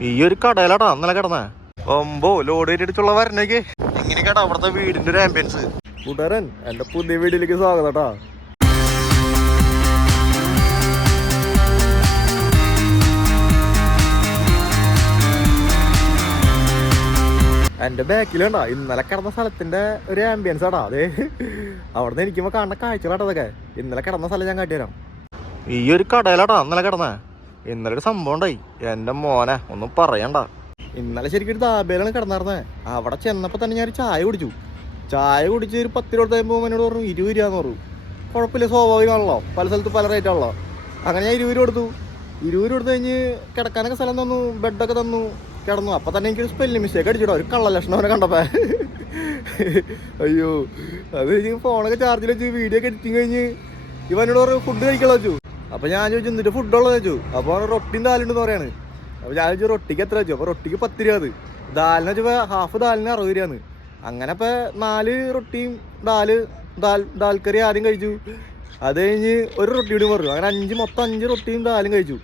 ഈ ഒരു കടയിലാട്ടാ അന്നലെ കിടന്നേ. ലോഡ് കയറ്റിട്ടുള്ള വരണേക്ക് എങ്ങനെയൊക്കെയാട്ടാ അവിടുത്തെ വീടിന്റെ ഒരു ആംബിയൻസ്. കൂട്ടുകാരൻ, എന്റെ പുതിയ വീട്ടിലേക്ക് സ്വാഗതം കേട്ടാ. എന്റെ ബാക്കിലുണ്ടാ ഇന്നലെ കിടന്ന സ്ഥലത്തിന്റെ ഒരു ആംബിയൻസ് ആടാ. അതെ, അവിടെ നിന്ന് എനിക്കുമ്പോ കാണുന്ന കാഴ്ചകളാട്ടോ അതൊക്കെ. ഇന്നലെ കിടന്ന സ്ഥലം ഞാൻ കാട്ടിത്തരാം. ഈ ഒരു കടയിലാട്ടാ ഇന്നലെ കിടന്നേ. ഇന്നലെ ഒരു സംഭവം ഉണ്ടായി, എന്റെ മോനെ ഒന്നും പറയണ്ട. ഇന്നലെ ശരിക്കും ഒരു ദാബേലാണ് കിടന്നായിരുന്നേ. അവിടെ ചെന്നപ്പോ തന്നെ ഞാൻ ചായ കുടിച്ചു. ചായ കുടിച്ച് ഒരു 10 രൂപ കഴിയുമ്പോൾ എന്നോട് പറഞ്ഞു 20 രൂപ പറഞ്ഞു. കുഴപ്പമില്ല, സ്വാഭാവികമാണല്ലോ, പല സ്ഥലത്ത് പല റേറ്റാണല്ലോ. അങ്ങനെ ഞാൻ 20 രൂപ കൊടുത്തു. 20 രൂപ കൊടുത്ത് കഴിഞ്ഞ് കിടക്കാനൊക്കെ സ്ഥലം തന്നു, ബെഡൊക്കെ തന്നു, കിടന്നു. അപ്പൊ തന്നെ എനിക്കൊരു സ്പെല്ലിംഗ് മിസ്റ്റേക്ക് അടിച്ചിട്ടോ, ഒരു കള്ള ലക്ഷണം അവനെ കണ്ടപ്പോ. അയ്യോ, അത് കഴിഞ്ഞ് ഫോണൊക്കെ ചാർജിൽ വെച്ച് വീഡിയോ ഒക്കെ എഡിറ്റിങ് കഴിഞ്ഞ് ഇവനോട് പറഞ്ഞു ഫുഡ് കഴിക്കണം വെച്ചു. അപ്പൊ ഞാൻ ചോദിച്ചു എന്നിട്ട് ഫുഡുള്ളത് വെച്ചു. അപ്പോൾ റൊട്ടിയും ദാലുണ്ടെന്ന് പറയാണ്. അപ്പോൾ ഞാൻ ചോദിച്ചു റൊട്ടിക്ക് എത്ര വെച്ചു. അപ്പോൾ റൊട്ടിക്ക് 10 രൂപ. അത് ദാലിന് വെച്ചപ്പോൾ ഹാഫ് ദാലിന് 60 രൂപയാണ്. അങ്ങനെ ഇപ്പോൾ 4 റൊട്ടിയും ദാൽ കറി ആദ്യം കഴിച്ചു. അത് കഴിഞ്ഞ് ഒരു റൊട്ടി കൂടി പറഞ്ഞു. അങ്ങനെ മൊത്തം 5 റൊട്ടിയും ദാലും കഴിച്ചു.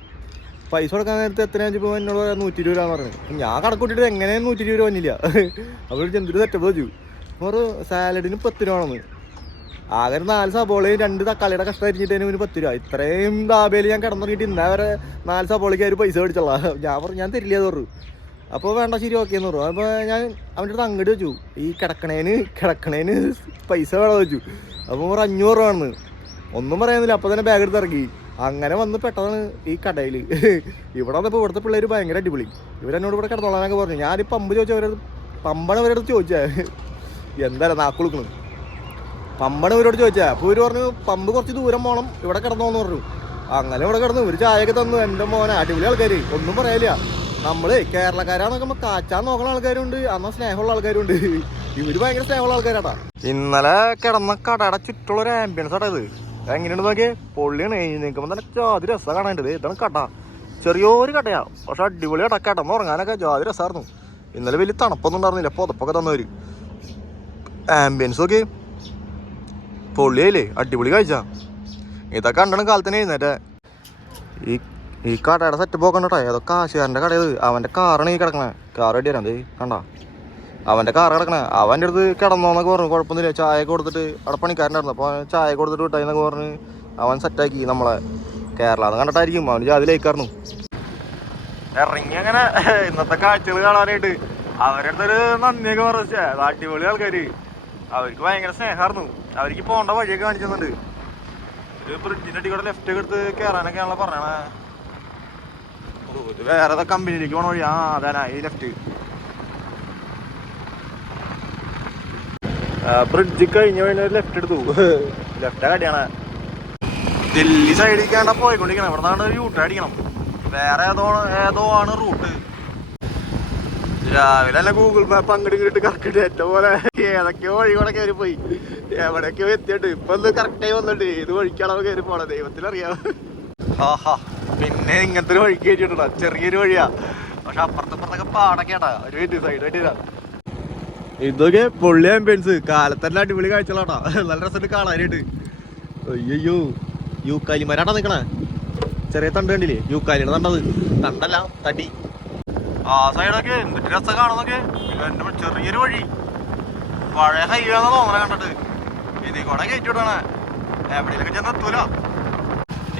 പൈസ കൊടുക്കാൻ നേരത്തെ എത്രയാണെന്ന് വെച്ചപ്പോൾ എന്നോട് 120 രൂപ എന്ന് പറഞ്ഞു. ഞാൻ കണക്കൂട്ടിയിട്ട് എങ്ങനെയാണ് 120 രൂപ വന്നില്ല. അപ്പോൾ എന്തൊരു സെറ്റപ്പ് വെച്ചു. ഒരു സാലഡിന് 10 രൂപ ആണെന്ന്. ആകെ 4 സബോളയും 2 തക്കാളിയുടെ കഷ്ണം അരിഞ്ഞിട്ടതിന് 10 രൂപ. ഇത്രയും ദാബേൽ ഞാൻ കിടന്നിട്ട് ഇന്നേ വരെ 4 സബോളയ്ക്ക് അവർ പൈസ മേടിച്ചുള്ള. ഞാൻ പറഞ്ഞു ഞാൻ തരില്ല എന്ന് പറഞ്ഞു. അപ്പോൾ വേണ്ട, ശരി, ഓക്കെ എന്ന് പറഞ്ഞു. അപ്പോൾ ഞാൻ അവൻ്റെ അടുത്ത് അങ്ങോട്ട് വെച്ചു, ഈ കിടക്കണേന് പൈസ വേണം വെച്ചു. അപ്പോൾ 500 രൂപ ആണെന്ന്. ഒന്നും പറയാനില്ല, അപ്പോൾ തന്നെ ബാഗ് എടുത്ത് ഇറങ്ങി. അങ്ങനെ വന്ന് പെട്ടതാണ് ഈ കടയിൽ. ഇവിടെ വന്നപ്പോൾ ഇവിടുത്തെ പിള്ളേർ ഭയങ്കര അടിപൊളി. ഇവരെന്നോട് ഇവിടെ കിടന്നോളാനൊക്കെ പറഞ്ഞു. ഞാൻ പമ്പ് ചോദിച്ചു, പമ്പാണ് അവരുടെ അടുത്ത് ചോദിച്ചത്. എന്തായാലും നാക്കുളുക്കണം പമ്പാണ് ഇവരോട് ചോദിച്ചാൽ. അപ്പോൾ ഇവർ പറഞ്ഞു പമ്പ് കുറച്ച് ദൂരം പോകണം, ഇവിടെ കിടന്നോന്ന് പറഞ്ഞു. അങ്ങനെ ഇവിടെ കിടന്നു. ഒരു ചായയൊക്കെ തന്നു. എൻ്റെ മോനെ അടിപൊളി ആൾക്കാർ, ഒന്നും പറയാനില്ല. നമ്മൾ കേരളക്കാരാന്നൊക്കെ കാച്ചാൻ നോക്കുന്ന ആൾക്കാരുണ്ട്, എന്നാൽ സ്നേഹമുള്ള ആൾക്കാരുണ്ട്. ഇവർ ഭയങ്കര സ്നേഹമുള്ള ആൾക്കാരാട്ടാ. ഇന്നലെ കിടന്ന കടയുടെ ചുറ്റുള്ളൊരു ആംബിയൻസ് ആട്ടാ ഇത്. എങ്ങനെയാണ് നോക്കിയേ, പൊള്ളിയാണ്. നിൽക്കുമ്പോൾ തന്നെ ജാതി രസം കാണാനുണ്ട്. ഇതാണ് കട, ചെറിയൊരു കടയാ, പക്ഷെ അടിപൊളി കട. കിടന്ന് ഉറങ്ങാനൊക്കെ ജാതി രസമായിരുന്നു. ഇന്നലെ വലിയ തണുപ്പൊന്നും ഉണ്ടായിരുന്നില്ല, പുതപ്പൊക്കെ തന്നവർ. ആംബിയൻസ് നോക്കി പൊള്ളിയായില്ലേ, അടിപൊളി കാഴ്ച. ഇതൊക്കെ കണ്ടാണ് കാലത്തിന് എഴുന്നേറ്റേ. ഈ കടയുടെ സെറ്റപ്പ് ഒക്കെ ഉണ്ടോ. ഏതോ കാശുകാരൻ്റെ കടയത്. അവൻ്റെ കാറാണ് ഈ കിടക്കണേ. കാർ റെഡി തരാം. കണ്ട അവൻ്റെ കാറ് കിടക്കണേ. അവൻ്റെ അടുത്ത് കിടന്നോന്നൊക്കെ പറഞ്ഞു. കുഴപ്പമൊന്നുമില്ല, ചായ കൊടുത്തിട്ട് അവിടെ പണിക്കാരനായിരുന്നു. അപ്പോൾ ചായ കൊടുത്തിട്ട് വിട്ടായിന്നൊക്കെ പറഞ്ഞ് അവൻ സെറ്റാക്കി. നമ്മളെ കേരള കണ്ടിട്ടായിരിക്കും അവന് ജാതിയിലേക്കായിരുന്നു. ഇറങ്ങി അങ്ങനെ ഇന്നത്തെ കാഴ്ചകൾ കാണാനായിട്ട് അവരുടെ അടുത്തൊരു നന്ദിയൊക്കെ പറഞ്ഞേ. അടിപൊളി ആൾക്കാർ, അവർക്ക് ഭയങ്കര സ്നേഹമായിരുന്നു. അവർക്ക് പോകേണ്ട വഴിയൊക്കെ കാണിച്ചു തന്നിട്ടുണ്ട്. ഒരു ബ്രിഡ്ജിൻ്റെ അടി കൂടെ ലെഫ്റ്റ് ഒക്കെ എടുത്ത് കയറാനൊക്കെയാണല്ലോ പറയണേ. ഇത് വേറെ ഏതാ കമ്പനിയിലേക്ക് പോകണ വഴി. അതാനാ ഈ ലെഫ്റ്റ്. ബ്രിഡ്ജ് കഴിഞ്ഞ വഴി ഒരു ലെഫ്റ്റ് എടുത്തു. ലെഫ്റ്റാ കടിയാണ്. ദില്ലി സൈഡിലേക്കാണ്ട പോയിക്കൊണ്ടിരിക്കണം. ഇവിടെ നിന്നാണ് ഒരു യൂട്ടേൺ അടിക്കണം. വേറെ ഏതോ ആണ് റൂട്ട്. രാവിലെ തന്നെ ഗൂഗിൾ മാപ്പ് അങ്ങോട്ട് ഇങ്ങോട്ട് കറക്റ്റ് ഏറ്റവും പോലെ ഏതൊക്കെയോ വഴി കൂടെ കയറി പോയി, എവിടെയൊക്കെയോ എത്തിയിട്ട് ഇപ്പൊ ഒന്ന് കറക്റ്റായി വന്നിട്ട് ഏത് വഴിക്കാണോ കയറി പോണേ ദൈവത്തിനറിയാം. പിന്നെ ഇങ്ങനത്തെ ഒരു വഴിക്ക് കയറ്റിട്ടാ, ചെറിയൊരു വഴിയാ, പക്ഷെ അപ്പുറത്തപ്പുറത്തൊക്കെ പാടൊക്കെയാട്ടാ. ഒരു വീട്ട് സൈഡ് ആയിട്ടില്ല. ഇതൊക്കെ പൊള്ളി ആംബിയൻസ്, കാലത്തന്നെ അടിപൊളി കാഴ്ചകളാട്ടാ. നല്ല രസമായിട്ട് കാണാനായിട്ട്. അയ്യോ, യൂക്കാലിമാരാട്ടാ നിക്കണേ. ചെറിയ തണ്ട് കണ്ടില്ലേ, യൂക്കാലിയുടെ തണ്ടത്. തണ്ടല്ല, തടി. ആ സൈഡൊക്കെ എന്തിട്ട് രസം കാണുന്നൊക്കെ. എൻ്റെ ചെറിയൊരു വഴി, പഴയ ഹൈവേ എന്നാ തോന്നണേ കണ്ടിട്ട്. ഇതിൽ കൂടെ കയറ്റി വിടണേ, എവിടെയൊക്കെ ചെന്ന് എത്തൂല.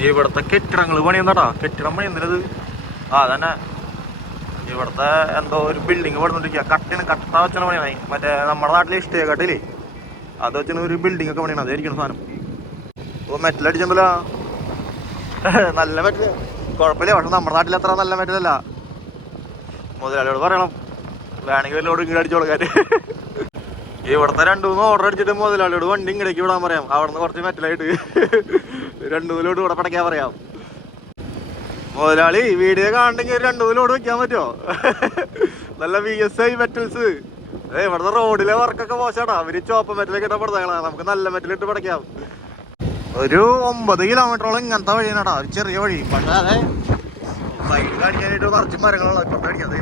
ഇവിടുത്തെ കെട്ടിടങ്ങൾ പണിയുന്നതാ. കെട്ടിടം പണിയുന്നത് അതന്നെ. ഇവിടുത്തെ എന്തോ ഒരു ബിൽഡിങ് പണിന്നിരിക്കുക. കട്ട വെച്ചാണ് പണിയണേ. മറ്റേ നമ്മുടെ നാട്ടിലെ ഇഷ്ടേ കട്ടില്ലേ, അത് വെച്ചാണ് ഒരു ബിൽഡിംഗ് ഒക്കെ പണിയണം. അതായിരിക്കണം സാധനം. അപ്പോൾ മെറ്റലടിച്ചെന്തല്ല, നല്ല മെറ്റല് കുഴപ്പമില്ല. പക്ഷെ നമ്മുടെ നാട്ടിൽ അത്ര നല്ല മെറ്റലല്ല. മുതലാളിയോട് പറയണം വേണമെങ്കിൽ വല്ലോട് ഇങ്ങോട്ട് അടിച്ചു കൊടുക്കാൻ. ഇവിടുത്തെ 2-3 ഓർഡർ അടിച്ചിട്ട് മുതലാളിയോട് വണ്ടി ഇങ്ങടേക്ക് വിടാൻ പറയാം. അവിടെ നിന്ന് കുറച്ച് മെറ്റലായിട്ട് 2-3 ലോഡ് ഇവിടെ പടയ്ക്കാൻ പറയാം. മുതലാളി വീഡിയോ കാണണമെങ്കിൽ 2-3 ലോഡ് വെക്കാൻ പറ്റുമോ? നല്ല VSI മെറ്റൽസ്. ഇവിടുത്തെ റോഡിലെ വർക്കൊക്കെ മോശമാടാ. അവര് ചോപ്പ മെറ്റലൊക്കെ ഇട്ടാ പടതാ. നമുക്ക് നല്ല മെറ്റലിട്ട് പടയ്ക്കാം. ഒരു 9 കിലോമീറ്ററോളം ഇങ്ങനത്തെ വഴിയാണാടാ, ഒരു ചെറിയ വഴി. പക്ഷേ അതെ സൈഡ് കാണിക്കാനായിട്ട് നിറച്ച് മരങ്ങളുള്ള ഇപ്പുറത്ത് കാണിക്കാതെ.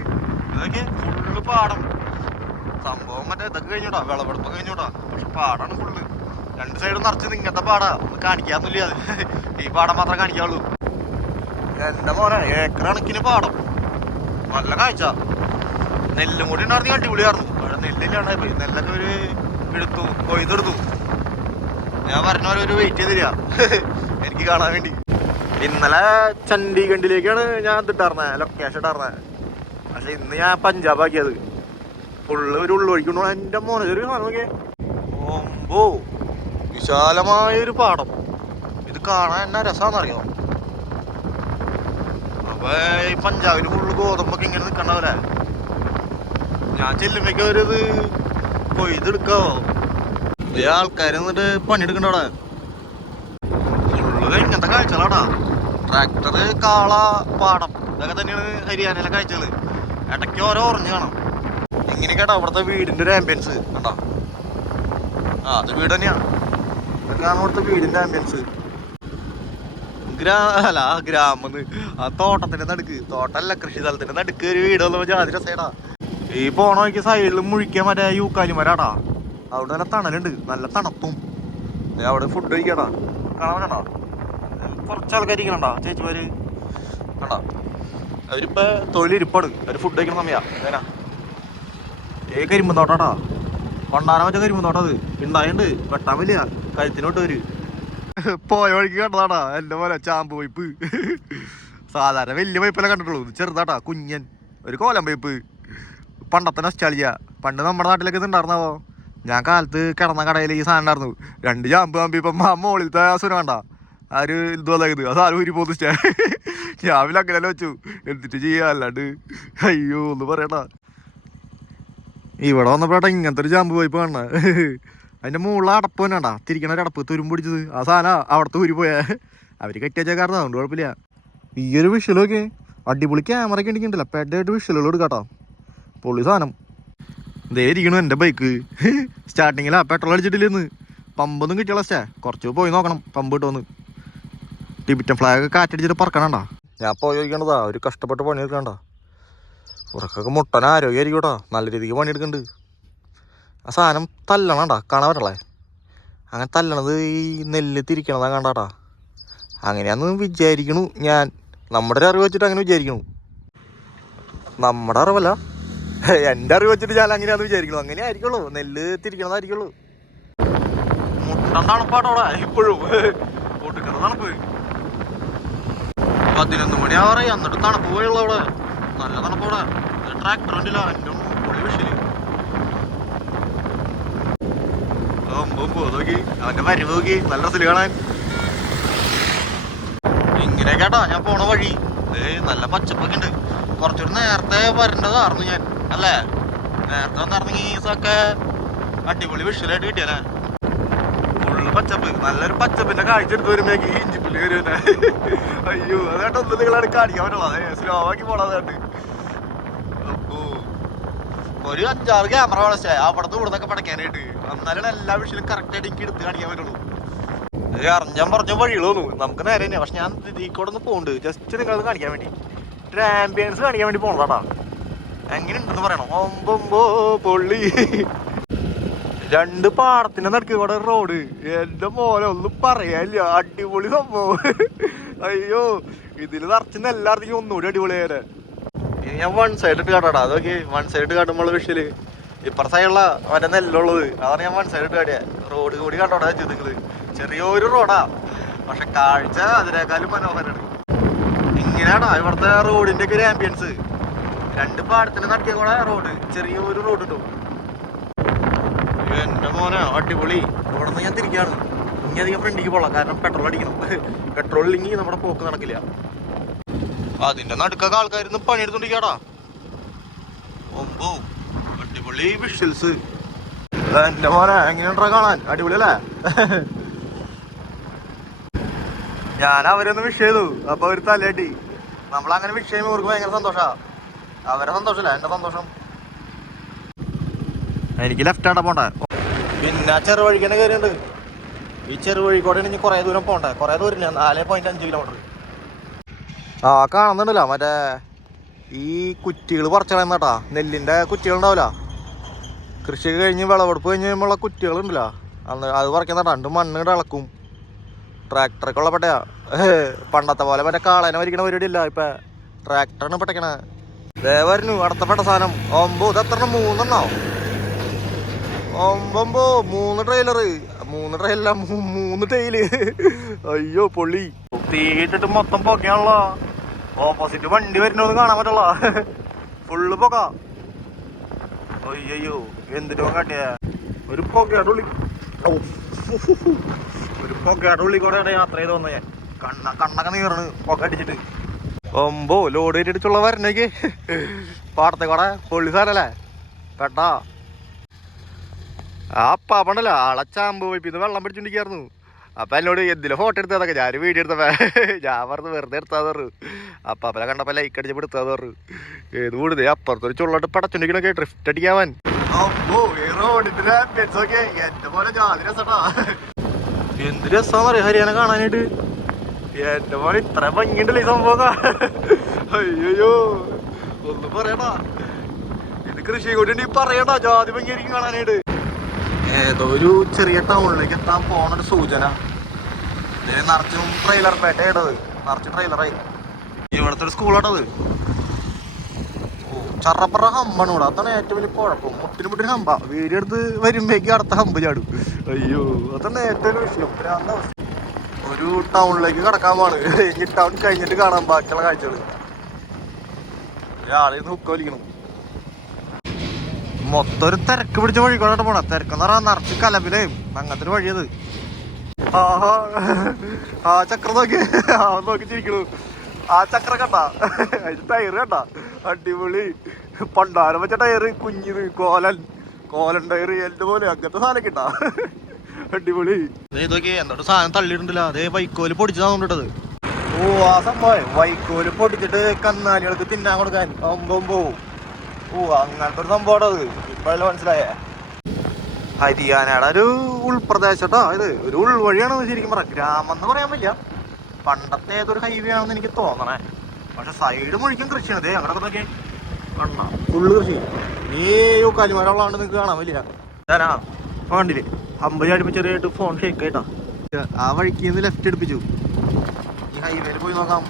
ഇതൊക്കെ ഫുള്ള് പാടം. സംഭവം മറ്റേ ഇതൊക്കെ കഴിഞ്ഞോട്ടാ, വിളവെടുപ്പൊക്കെ കഴിഞ്ഞോട്ടാ. പക്ഷെ പാടാണ് ഫുള്ള്. 2 സൈഡും നിറച്ച് ഇങ്ങനത്തെ പാടാ. കാണിക്കാന്നില്ല, അത് ഈ പാടം മാത്രമേ കാണിക്കാവുള്ളൂ. എൻ്റെ മോനെ ഏക്കർ കണക്കിന് പാടം. നല്ല കാഴ്ച. നെല്ലും കൂടി ഉണ്ടായിരുന്നു അടിപൊളിയായിരുന്നു. അവിടെ നെല്ലില്ലാണ്ടായി പോയി. നെല്ലൊക്കെ ഒരു എടുത്തു കൊയ്തെടുത്തു. ഞാൻ പറഞ്ഞ പോലെ ഒരു വെയിറ്റ് ചെയ്തില്ല എനിക്ക് കാണാൻ വേണ്ടി. ഇന്നലെ ചണ്ഡീഗഡിലേക്കാണ് ഞാൻ ഇതിട്ടാർന്നത്, ലൊക്കേഷൻ ഇട്ടാർന്നത്. പക്ഷെ ഇന്ന് ഞാൻ പഞ്ചാബ് ആക്കിയത്. ഫുള്ള് ഒരു ഉള്ളൊഴിക്കണോ എൻ്റെ മോനെ. ഒരു നോക്കിയേ, ഓമ്പോ വിശാലമായൊരു പാടം. ഇത് കാണാൻ എന്നാ രസമാണെന്നറിയോ. അപ്പൊ ഈ പഞ്ചാബിൽ ഫുള്ള് ഗോതമ്പൊക്കെ ഇങ്ങനെ നിൽക്കണ്ടാവല്ലേ. ഞാൻ ചെല്ലുമ്പോഴേക്കും അവരത് കൊയ്തെടുക്കാവോ. ഈ ആൾക്കാർ എന്നിട്ട് പണിയെടുക്കണ്ട അവിടെ. ഫുള്ള് ഇങ്ങനത്തെ കാഴ്ചകളാടാ. ട്രാക്ടർ, കാള, പാടം, ഇതൊക്കെ തന്നെയാണ് ഹരിയാനയിലെ കാഴ്ചകള്. ഇടയ്ക്ക് ഓരോ ഓറഞ്ച് കാണാം. ഇങ്ങനെയൊക്കെയാ അവിടുത്തെ വീടിന്റെ ഒരു ആംബിയൻസ് കണ്ടാ. അത് വീട് തന്നെയാണ്. ഇതൊക്കെയാണ് അവിടുത്തെ വീടിന്റെ ആംബിയൻസ്. ഗ്രാമന്ന് ആ തോട്ടത്തിന്റെ നടുക്ക്, തോട്ടല്ല കൃഷി സ്ഥലത്തിന്റെ നടുക്ക് ഒരു വീട് വന്നപ്പോ ജാതി രസേടാ. ഈ പോണ വഴിക്ക് സൈഡിൽ മുഴിക്കാൻ മറ്റേ യൂക്കാലിമരാടാ. അവിടെ നല്ല തണലുണ്ട്, നല്ല തണുപ്പും. അവിടെ ഫുഡ് കഴിക്കടാ. കാണാൻ വേണ്ടോ കുറച്ച് ആൾക്കാർ ഇരിക്കണണ്ടാ, ചേച്ചിമാര് കണ്ടാ. അവരിപ്പോ തൊഴിലിരിപ്പാണ്, അവര് ഫുഡ് കഴിക്കണ സമയാ. ഏനാ കരിമ്പും തോട്ടാടാ. പണ്ടാരം വെച്ച കരിമ്പും തോട്ടം. അത് ഉണ്ടായിണ്ട് വെട്ടാൻ വലിയ കഴുത്തിനോട്ടവര് പോയ വഴിക്ക് കണ്ടതാടാ എന്റെ പോലെ ചാമ്പ് പൈപ്പ്. സാധാരണ വലിയ പൈപ്പെല്ലാം കണ്ടിട്ടുള്ളൂ. ചെറുതാട്ടാ, കുഞ്ഞൻ ഒരു കോലം പൈപ്പ്. പണ്ടത്തെ നൊസ്റ്റാൾജിയ. പണ്ട് നമ്മുടെ നാട്ടിലൊക്കെ ഇത് ഉണ്ടായിരുന്നാവോ. ഞാൻ കാലത്ത് കിടന്ന കടയിൽ ഈ സാധനം ഉണ്ടായിരുന്നു. 2 ചാമ്പ് കാമ്പി. ഇപ്പം മോളിലത്തെ സുരം കണ്ട ആ ഒരു ഇതുള്ളത് ആ സാധനം ഊരി പോന്നു. രാവിലെ അങ്ങനെ വെച്ചു. എന്നിട്ട് ചെയ്യാ, അല്ലാണ്ട് അയ്യോ ഒന്ന് പറയട്ടാ. ഇവിടെ വന്നപ്പോഴാ ഇങ്ങനത്തെ ഒരു ചാമ്പ് പൈപ്പ് കാണണ. അതിന്റെ മുകളിൽ അടപ്പ് തന്നെ ഉണ്ടാ, തിരിക്കണ ഒരു അടപ്പ്, തുരുമ്പ് പിടിച്ചത്. ആ സാധനം അവിടുത്തെ ഊരി പോയാ. അവര് കെട്ടിയച്ച കാരണം അതുകൊണ്ട് കുഴപ്പമില്ല. ഈ ഒരു വിഷലൊക്കെ അടിപൊളി ക്യാമറ ഒക്കെ ഉണ്ടെങ്കിണ്ടല്ല, പെഡായിട്ട് വിഷലുകൾ എടുക്കാട്ടോ. പൊള്ളി സാധനം. ഇതേ ഇരിക്കണു എൻ്റെ ബൈക്ക്. സ്റ്റാർട്ടിങ്ങിലാ പെട്രോൾ അടിച്ചിട്ടില്ലെന്ന്. പമ്പൊന്നും കിട്ടിയുള്ള സ്റ്റേ. കുറച്ച് പോയി നോക്കണം പമ്പ് കിട്ടുമെന്ന്. ടിബറ്റൻ ഫ്ലാഗ് കാറ്റടിച്ചിട്ട് പറക്കണണ്ടാ. ഞാൻ പോയി ചോദിക്കണ്ടതാ, ഒരു കഷ്ടപ്പെട്ട് പണിയെടുക്കണ്ട. ഉറക്കൊക്കെ മുട്ടന ആരോഗ്യമായിരിക്കും കേട്ടോ. നല്ല രീതിക്ക് പണിയെടുക്കുന്നുണ്ട്. ആ സാധനം തല്ലണണ്ടാ, കാണാൻ പറ്റളേ. അങ്ങനെ തല്ലണത് ഈ നെല്ല് തിരിക്കണതാ കണ്ടാട്ടാ. അങ്ങനെയാന്ന് വിചാരിക്കണു ഞാൻ. നമ്മുടെ ഒരു അറിവ് വെച്ചിട്ട് അങ്ങനെ വിചാരിക്കണു. നമ്മുടെ അറിവല്ല, എൻ്റെ അറിവ് വെച്ചിട്ട് ഞാൻ അങ്ങനെയാന്ന് വിചാരിക്കണു. അങ്ങനെ ആയിരിക്കുള്ളൂ, നെല്ല് തിരിക്കണതായിരിക്കുള്ളൂ. മുട്ടൻ തണുപ്പാട്ടോടാ ഇപ്പോഴും. പൊട്ടിക്കുന്ന തണുപ്പ്. 11 മണിയാവാറേ, എന്നിട്ട് തണുപ്പ് പോയുള്ള അവിടെ. നല്ല തണുപ്പോടെ. ട്രാക്ടർ ഉണ്ടല്ലോ, എൻ്റെ പൊള്ളി വിഷയില്. നോക്കി അവന്റെ വരവ് നോക്കി, നല്ല രസല് കാണാൻ. ഇങ്ങനെയൊക്കെയാട്ടോ ഞാൻ പോണ വഴി. നല്ല പച്ചപ്പൊക്കെ ഉണ്ട്. കുറച്ചൊരു നേരത്തെ വരേണ്ടതായിരുന്നു ഞാൻ, അല്ലേ? നേരത്തെ വന്നിറങ്ങി ഒക്കെ അടിപൊളി വിഷ്വലായിട്ട് കിട്ടിയാലേ. ഫുള്ള് പച്ചപ്പ്, നല്ലൊരു പച്ചപ്പിന്റെ കാഴ്ച എടുത്ത് വരുമ്പോഴേക്ക് ഇഞ്ചിപ്പുല്ല് കയറി തന്നെ. അയ്യോ അതായിട്ട് ഒന്നും നിങ്ങളാണ് കാണിക്കാൻ പറ്റുള്ളത്. സ്ലോ ആക്കി പോണതായിട്ട്. ഒരു 5-6 ക്യാമറ വളച്ചേ അവിടുത്തെ ഇവിടുന്നൊക്കെ പടയ്ക്കാനായിട്ട്. എന്നാലും എല്ലാ വിഷയിലും കറക്റ്റായിട്ട് എനിക്ക് എടുത്ത് കാണിക്കാൻ പറ്റുള്ളൂ. അറിഞ്ഞാൻ പറഞ്ഞ വഴികളൊന്നു നമുക്ക് നേരെ തന്നെ. പക്ഷെ ഞാൻ ഇതിക്കൂടെ ഒന്ന് പോകുന്നുണ്ട്, ജസ്റ്റ് നിങ്ങളത് കാണിക്കാൻ വേണ്ടി. ഒരു ആംബിയൻസ് കാണിക്കാൻ വേണ്ടി പോണതാട്ടാ. എങ്ങനെ ഉണ്ടെന്ന് പറയണം. ഒമ്പോ പൊള്ളി. 2 പാടത്തിന്റെ നടുക്ക് കൂടെ റോഡ്. എന്റെ മോനെ ഒന്നും പറയാനില്ല, അടിപൊളി സംഭവം. അയ്യോ ഇതിൽ നിറച്ചുന്ന എല്ലാവർക്കും ഒന്നുകൂടി അടിപൊളിയായ. ഇനി ഞാൻ 1 സൈഡ് ഇട്ട് കാട്ടാടാ. അതൊക്കെ 1 സൈഡ് കാട്ടുമ്പോൾ വിഷയില് ഇപ്പറ സൈഡുള്ള മറ്റേ നെല്ലുള്ളത്. അതാണ് ഞാൻ 1 സൈഡ് ഇട്ട് കാട്ടിയ. റോഡ് കൂടി കണ്ടോടാ നിങ്ങള്. ചെറിയൊരു റോഡാ, പക്ഷെ കാഴ്ച അതിനേക്കാളും മനോഹരമാണ്. ഇങ്ങനെയാടാ ഇവിടുത്തെ റോഡിന്റെ ഒക്കെ ഒരു ആംബിയൻസ്. 2 പാടത്തിന് നട്ടിയ കൂടെ റോഡ്, ചെറിയൊരു റോഡ് കിട്ടും. എന്റെ മോനെ അടിപൊളി. ഇവിടെ നിന്ന് ഞാൻ തിരിക്കാണ്. ഇനി അധികം ഫ്രണ്ടിലേക്ക് പോകാം, കാരണം പെട്രോൾ അടിക്കണം. പെട്രോൾ ഇല്ലെങ്കിൽ നമ്മുടെ പോക്ക് നടക്കില്ല. അതിന്റെ നടുക്കൊക്കെ ആൾക്കാരിന്ന് പണിയെടുത്തോണ്ടിരിക്കാടാ. ഒമ്പോ അടിപൊളി വിഷ്വൽസ്. എന്റെ മോനെ എങ്ങനെയുണ്ടാ കാണാൻ? അടിപൊളി അല്ലേ? ഞാൻ അവരൊന്ന് വിഷ് ചെയ്തു, അപ്പൊ അവര് തലയാട്ടി. നമ്മളങ്ങനെ വിഷ് ചെയ്യുമ്പോൾ അവർക്ക് ഭയങ്കര സന്തോഷാ. അവരെ സന്തോഷല്ല എന്റെ സന്തോഷം. എനിക്ക് ലെഫ്റ്റ് ആട്ടാ പോണ്ടേ. പിന്നെ ചെറുവഴിക്കന്നെ കയറിയുണ്ട്. ഈ ചെറുവഴിക്കോടെ ഇനി കുറെ ദൂരം പോണ്ടേ. കുറെ ദൂരം ഇല്ല, 4.5 കിലോമീറ്റർ. ആ കാണുന്നുണ്ടല്ലോ മറ്റേ ഈ കുറ്റികൾ പറിച്ചളയുന്നേട്ടാ. നെല്ലിന്റെ കുറ്റികൾ ഉണ്ടാവില്ല, കൃഷിയൊക്കെ കഴിഞ്ഞ് വിളവെടുപ്പ് കഴിഞ്ഞ് കഴിയുമ്പോഴുള്ള കുറ്റികളുണ്ടല്ലോ, അന്ന് അത് പറിക്കുന്നേട്ടാ. 2 മണ്ണിടെ ഇളക്കും. ട്രാക്ടറൊക്കെ ഉള്ള പെട്ടയാ. പണ്ടത്തെ പോലെ മറ്റേ കാളേനെ വരിക്കണ പരിപാടി ഇല്ല, ഇപ്പൊ ട്രാക്ടറാണ് പെട്ടക്കണേ. ദേവരനു അടുത്തപ്പെട്ട സാധനം ഒമ്പോ ഇതെത്ര 3 ഒമ്പോ 3 ട്രെയിലറ് 3 ടൈല്. അയ്യോ പൊള്ളി തീയിട്ടിട്ട് മൊത്തം പൊക്കയാണല്ലോ. ഓപ്പോസിറ്റ് വണ്ടി വരുന്നൊന്നും കാണാൻ പറ്റുള്ള. ഫുള്ള് പൊക്ക. അയ്യോ എന്തിനോ കാട്ടിയ ഒരു പൊക്കയുടെ ഉള്ളി കൂടെ യാത്ര ചെയ്ത് വന്നേ. കണ്ണൊക്കെ നീറണ് പൊക്ക അടിച്ചിട്ട്. ഒമ്പോ ലോഡ് കയറ്റിട്ടുള്ള വരണേക്ക് പാടത്തെ കൂടെ പൊള്ളി സാധനല്ലേ പെട്ടാ. ആ പാപ്പണ്ടല്ലോ ആളെ ചാമ്പ് പോയിപ്പിന്ന് വെള്ളം പിടിച്ചോണ്ടിരിക്കായിരുന്നു. അപ്പൊ എന്നോട് എന്തിലെ ഫോട്ടോ എടുത്തതൊക്കെ ഞാൻ വീഡിയോ എടുത്തപ്പോ ഞാൻ പറഞ്ഞു വെറുതെ എടുത്താന്ന് പറഞ്ഞു. അപ്പനെ കണ്ടപ്പോ ലൈക്ക് അടിച്ചപ്പോ എടുത്താന്ന് പറഞ്ഞു. ഏത് കൂടുതൽ അപ്പുറത്തൊരു ചുള്ളോട്ട് പടച്ചോണ്ടിരിക്കണൊക്കെ ഡ്രിഫ്റ്റ് അടിക്കാവൻ. എന്റെ പോലെ ജാതി രസട്ടാ. എന്ത് രസാന്ന് പറയാ ഹരിയാന കാണാനായിട്ട്. എന്റെ പോലെ ഇത്ര ഭംഗിയുണ്ടല്ലോ ഈ സംഭവം. അയ്യോ ഒന്നും പറയടാ. ഇത് കൃഷി കൂടി പറയടാ. ജാതി ഭംഗിയായിരിക്കും കാണാനായിട്ട്. ഏതോ ഒരു ചെറിയ ടൗണിലേക്ക് എത്താൻ പോണൊരു സൂചന. ഇതിന് നിറച്ചും ട്രെയിലർ പേട്ടയിടത്. നിറച്ച് ട്രെയിലറായി. ഇവിടുത്തെ ഒരു സ്കൂളാട്ടത്. ഓ ചറപ്പറ ഹമ്പാണ് ഇവിടെ. അതാണ് ഏറ്റവും വലിയ കുഴപ്പം. മുട്ടിന് ഹമ്പ. വീഡിയോ എടുത്ത് വരുമ്പോഴേക്കും അടുത്ത ഹമ്പ് ചാടും. അയ്യോ അതാണ് ഏറ്റവും വലിയ വിഷയം. അവസ്ഥ ഒരു ടൗണിലേക്ക് കടക്കാൻ പോണ്. ഇനി ടൗൺ കഴിഞ്ഞിട്ട് കാണാൻ ബാക്കിയുള്ള കാഴ്ചകൾ. ഒരാളിൽ നിന്ന് ഹുക്ക വലിക്കണം. മൊത്തം ഒരു തിരക്ക് പിടിച്ച വഴിക്കോടെ പോണ. തിരക്കെന്ന് പറഞ്ഞാൽ നിറച്ച് കലമ്പിലേ അങ്ങനത്തെ ഒരു വഴിയത്. ആ ചക്രം നോക്കി നോക്കി ചിരിക്കണു. ആ ചക്രം കണ്ട അതിന് ടയർ കണ്ട അടിപൊളി. പണ്ടാരം വെച്ച ടയറ് കുഞ്ഞിത് കോലൻ ടയർ എന്റെ പോലെ അങ്ങനത്തെ സാധനം കിട്ടാ. അടിപൊളി. ഇതൊക്കെ എന്നോട് സാധനം തള്ളിയിട്ടുണ്ടല്ലോ. അതേ വൈക്കോല് പൊടിച്ചതാണോണ്ടത്. ഓ ആ സംഭവം വൈക്കോല് പൊടിച്ചിട്ട് കന്നാലികൾക്ക് തിന്നാൻ കൊടുക്കാൻ പോവും. ഓ അങ്ങനത്തെ ഒരു സംഭവം അത് ഇപ്പോഴല്ലേ മനസ്സിലായേ. ഹരിയാനയുടെ ഒരു ഉൾപ്രദേശട്ടോ ഇത്. ഒരു ഉൾവഴിയാണ് ശരിക്കും പറയാം. ഗ്രാമം എന്ന് പറയാൻ പറ്റില്ല. പണ്ടത്തെ ഏതൊരു ഹൈവേ ആണെന്ന് എനിക്ക് തോന്നണേ. പക്ഷെ സൈഡ് മുഴുവൻ കൃഷിയാണ്. അതേ അങ്ങോട്ട് നോക്കി കണ്ണ ഫുള്ള് കൃഷി. ഏയോ കലിമരമുള്ളതാണ്ട് നിങ്ങൾക്ക് കാണാൻ പറ്റില്ല. ഞാനാ കണ്ടില്ലേ ഹമ്പ് ചാടിപ്പോ ചെറിയായിട്ട് ഫോൺ ഷേക്ക് ആയിട്ടാ. ആ വഴിക്ക് നിന്ന് ലെഫ്റ്റ് എടുപ്പിച്ചു. ഈ ഹൈവേയിൽ പോയി നോക്കാം.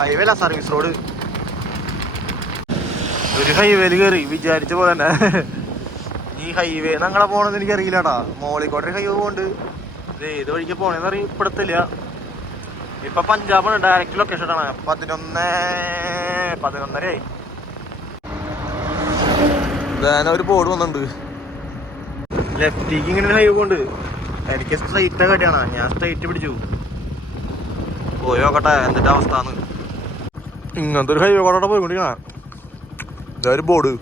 ഹൈവേ അല്ല സർവീസ് റോഡ്. ഒരു ഹൈവേയിൽ കയറി വിചാരിച്ച പോലെ തന്നെ. ഈ ഹൈവേ ഞങ്ങളെ പോണെന്ന് എനിക്ക് അറിയില്ലാട്ടാ. മോളിക്കോട്ടെ ഹൈവേ പോണ്ട്. ഏത് വഴിക്ക് പോണേന്ന് അറിയപ്പെടത്തില്ല. ഇപ്പൊ പഞ്ചാബാണ് ഡയറക്റ്റ് ലൊക്കേഷൻ ആണ്. 11:30 ഒരു ബോർഡ് വന്നിട്ടുണ്ട്. ലെഫ്റ്റിക്ക് ഇങ്ങനെ ഒരു ഹൈവേ ഉണ്ട്. എനിക്ക് സ്ട്രൈറ്റ് കാട്ടിയാണ്. ഞാൻ സ്ട്രൈറ്റ് പിടിച്ചു പോയി നോക്കട്ടെ എന്തിന്റെ അവസ്ഥന്ന്. ഇങ്ങനത്തെ ഒരു ഹൈവേ കൂടെ പോയിക്കൊണ്ടിരിക്കണ. ഇതൊരു ബോർഡ്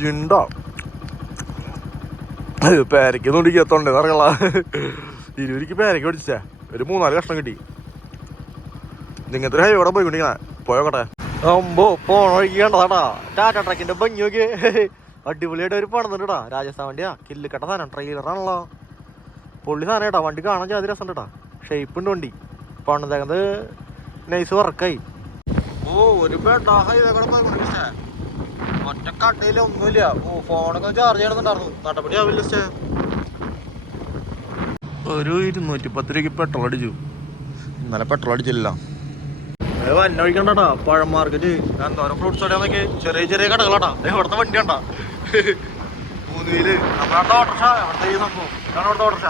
ജിണ്ടോ പേരയ്ക്ക് നോണ്ടിക്കത്തോണ്ടേ നിറകള. 20 പേരയ്ക്ക് പിടിച്ചാ ഒരു 3-4 കഷ്ണം കിട്ടി. ഇങ്ങനത്തെ ഒരു ഹൈവേ കൂടെ പോയിക്കൊണ്ടിരിക്കണ. പോയോക്കട്ടെ. അമ്പോ പോണ വഴിക്ക് കണ്ടതാട്ടാ ടാറ്റ ട്രക്കിന്റെ ഭംഗി നോക്കി. അടിപൊളിയായിട്ട് ഒരു പണിതുണ്ടാ. രാജസ്ഥാൻ വണ്ടിയാ. കില്ലിക്കട്ട സാധനം ട്രെയിലറാണല്ലോ. പൊള്ളി സാധനം കേട്ടാ. വണ്ടി കാണാൻ ജാതി രസം കേട്ടാ. ഷേപ്പ് ഉണ്ട് വണ്ടി. പണിതേക്കുന്നത് നൈസ് വർക്കായി. ഓ ഒരു ബെഡാ ഹൈവേ കൂടെ പോയിക്കൊണ്ടിരിക്കേ. ഒറ്റ കട്ടയില ഒന്നുമില്ല. ഓ ഫോണൊക്കെ ചാർജ് ചെയ്യണമെന്നുണ്ടായിരുന്നു. നടപടി ആവില്ല. ഒരു 210 രൂപയ്ക്ക് പെട്രോൾ അടിച്ചു. ഇന്നലെ പെട്രോൾ അടിച്ചില്ല. വന്ന ഒഴിക്കണ്ടാ. പഴം മാർക്കറ്റ് എന്തോരം ഫ്രൂട്ട്സ് കടയാന്നൊക്കെ ചെറിയ കടകളാട്ടാ. ഇവിടുത്തെ വണ്ടി കണ്ടാ 3 വീല്. നമ്മുടെ ഓട്ടർഷ എവിടുത്തെ ഈ സംഭവം ഇതാണ് ഇവിടുത്തെ ഓട്ടർഷ.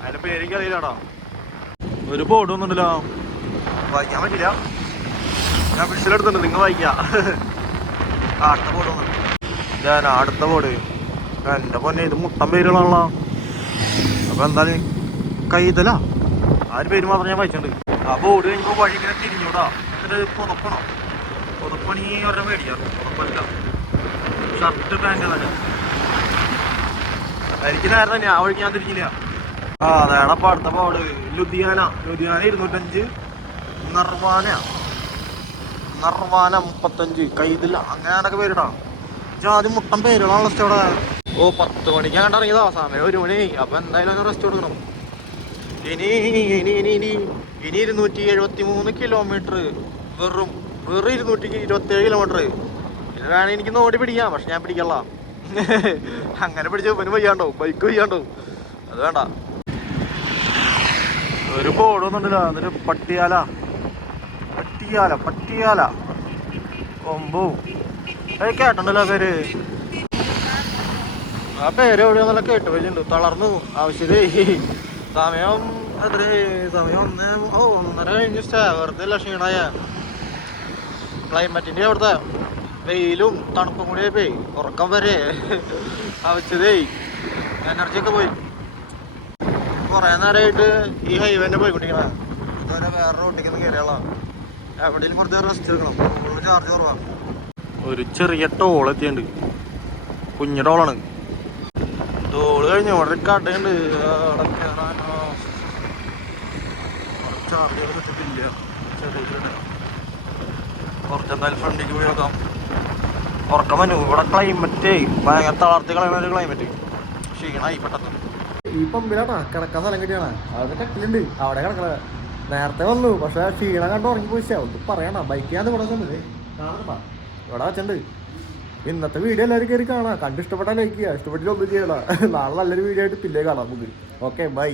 അതിന്റെ പേരെനിക്ക് അറിയില്ലാട്ടാ. ഒരു ബോർഡ് ഒന്നുണ്ടല്ലോ. വായിക്കാൻ പറ്റില്ല. ഞാൻ വിഷലെടുത്തുണ്ട്. നിങ്ങൾ വായിക്കാം. അടുത്ത ബോർഡ് വന്നു. ഞാൻ അടുത്ത ബോർഡ് എന്റെ പൊന്നെ ഇത് മുട്ടൻ പേരുകളാണല്ലോ. അപ്പൊ എന്തായാലും കൈതല ആ ഒരു പേര് മാത്രം ഞാൻ വായിച്ചിട്ടുണ്ട്. ആ ബോർഡ് കഴിഞ്ഞപ്പോ വഴി ഇങ്ങനെ തിരിഞ്ഞൂടാ. എന്നിട്ട് പുതപ്പണി ഒരെണ്ണം മേടിക്കാം. പുതപ്പല്ല ഷർട്ട് പാൻറ് തന്നെ. എനിക്ക് നേരം തന്നെ ആ വഴിക്ക് ഞാൻ തിരിഞ്ഞില്ല. ആ അതേടപ്പ അടുത്ത ബോർഡ് ലുധിയാന 205. നിർവാന 35 കൈതില്ല അങ്ങനെയൊക്കെ പേരിടാ. ആദ്യം മുട്ടൻ പേരുകളാണ് റെസ്റ്റ് അവിടെ. ഓ 10 മണിക്ക് അങ്ങോട്ട് ഇറങ്ങിയതാ. സമയം 1 മണി. അപ്പൊ എന്തായാലും റെസ്റ്റ് കൊടുക്കണം. ഇനി 273 കിലോമീറ്റർ. വെറും 227 കിലോമീറ്റർ. ഇത് വേണമെങ്കിൽ എനിക്ക് ഓടി പിടിക്കാം. പക്ഷെ ഞാൻ പിടിക്കല്ല. അങ്ങനെ പിടിച്ച ഇവന് വയ്യാണ്ടോ ബൈക്ക് വയ്യാണ്ടോ. അത് വേണ്ട. ഒരു ബോർഡ് ഒന്നുണ്ടല്ലോ. എന്നിട്ട് പട്ടിയാല ഒമ്പോ കേട്ടുണ്ടല്ലോ പേര്. ആ പേര് എവിടെയാന്നല്ല കേട്ട് വലിയുണ്ട്. തളർന്നു ആവശ്യതേ. സമയം എത്ര സമയം 1:30 കഴിഞ്ഞ് വെറുതെ അല്ല ക്ഷീണായ. ക്ലൈമറ്റിന്റെ അവിടുത്തെ വെയിലും തണുപ്പും കൂടി പോയി ഉറക്കം വരെ ആവശ്യതേ. എനർജി ഒക്കെ പോയി. കുറെ നേരമായിട്ട് ഈ ഹൈവേന്റെ പോയിക്കൊണ്ടിരിക്കണ. ഇതുവരെ വേറെ റോട്ടിക്കൊന്നും കയറിയാളാ. എവിടെയും കുറച്ച് റെസ്റ്റ് എടുക്കണം. ചാർജ് കുറവാ. ഒരു ചെറിയ ടോൾ എത്തിയുണ്ട്. കുഞ്ഞു ടോളാണ്. ടോള് കഴിഞ്ഞു. അവിടെ ഒരു കടയുണ്ട്. അവിടെ കയറാനോ ചാർജ് ചെയ്ത് വെച്ചിട്ടില്ല. കുറച്ചെന്തായാലും ഫ്രണ്ടിലേക്ക് പോയി നോക്കാം. ഉറക്കം വന്നു. ഇവിടെ ക്ലൈമറ്റ് ഭയങ്കര തളർത്തി കളയുന്ന ഒരു ക്ലൈമറ്റ്. ക്ഷീണായി പെട്ടെന്ന്. ഈ പമ്പിലാട്ടാ കിടക്കാൻ സ്ഥലം കിട്ടിയാണ്. അവിടെ കട്ടിലുണ്ട്. അവിടെ കിടക്കണ നേരത്തെ വന്നു. പക്ഷെ ക്ഷീണം കണ്ട് ഉറങ്ങി പോയിച്ചാ ഒന്നും പറയണ. ബൈക്ക് ഞാൻ ഇവിടെ ചെന്നത് കാണണ്ടാ ഇവിടെ വെച്ചിട്ടുണ്ട്. ഇന്നത്തെ വീഡിയോ എല്ലാവരും കയറി കാണാം. കണ്ടിഷ്ടപ്പെട്ടാൽ ലൈക്ക് ചെയ്യുക. ഇഷ്ടപ്പെട്ടിട്ട് ഒന്നും ചെയ്യണം. നാളെ നല്ലൊരു വീഡിയോ ആയിട്ട് പിന്നെ കാണാം നമുക്ക്. Okay bye.